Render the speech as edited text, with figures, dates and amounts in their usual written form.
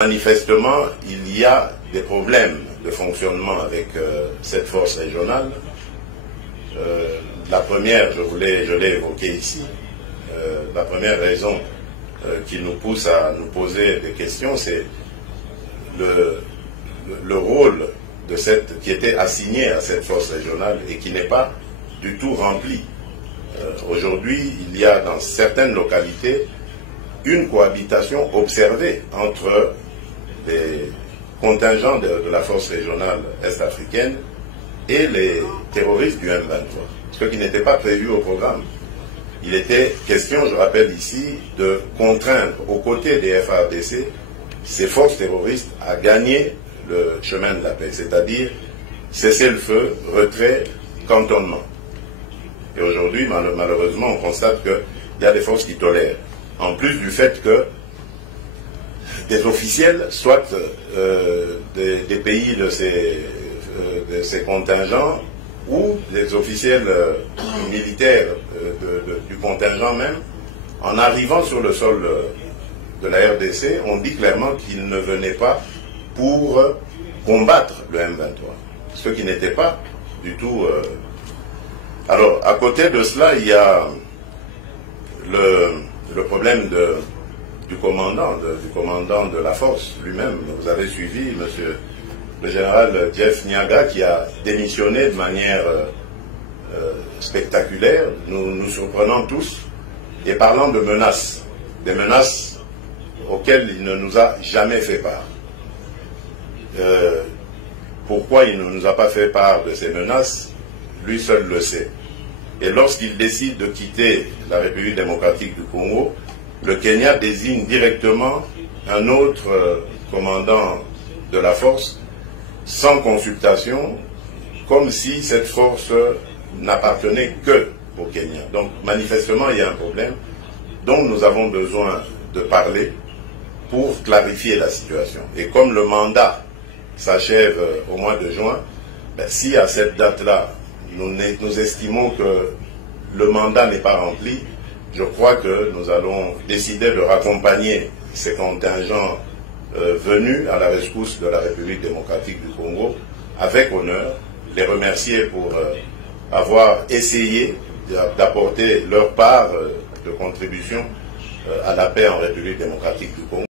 Manifestement, il y a des problèmes de fonctionnement avec cette force régionale. La première, je l'ai évoqué ici, la première raison qui nous pousse à nous poser des questions, c'est le rôle de qui était assigné à cette force régionale et qui n'est pas du tout rempli. Aujourd'hui, il y a dans certaines localités une cohabitation observée entre les contingents de la force régionale est-africaine et les terroristes du M23, ce qui n'était pas prévu au programme. Il était question, je rappelle ici, de contraindre aux côtés des FARDC ces forces terroristes à gagner le chemin de la paix, c'est-à-dire cesser le feu, retrait, cantonnement. Et aujourd'hui, malheureusement, on constate qu'il y a des forces qui tolèrent. En plus du fait que des officiels, soit des pays de ces contingents, ou des officiels militaires du contingent même, en arrivant sur le sol de la RDC, on dit clairement qu'ils ne venaient pas pour combattre le M23, ce qui n'était pas du tout... Alors, à côté de cela, il y a le problème du commandant de la force lui-même. Vous avez suivi, monsieur le général Jeff Niaga, qui a démissionné de manière spectaculaire, nous surprenant tous, et parlant de menaces, des menaces auxquelles il ne nous a jamais fait part. Pourquoi il ne nous a pas fait part de ces menaces, lui seul le sait. Et lorsqu'il décide de quitter la République démocratique du Congo, le Kenya désigne directement un autre commandant de la force sans consultation, comme si cette force n'appartenait que au Kenya. Donc manifestement, il y a un problème dont nous avons besoin de parler pour clarifier la situation. Et comme le mandat s'achève au mois de juin, si à cette date-là, nous estimons que le mandat n'est pas rempli, je crois que nous allons décider de raccompagner ces contingents venus à la rescousse de la République démocratique du Congo avec honneur, les remercier pour avoir essayé d'apporter leur part de contribution à la paix en République démocratique du Congo.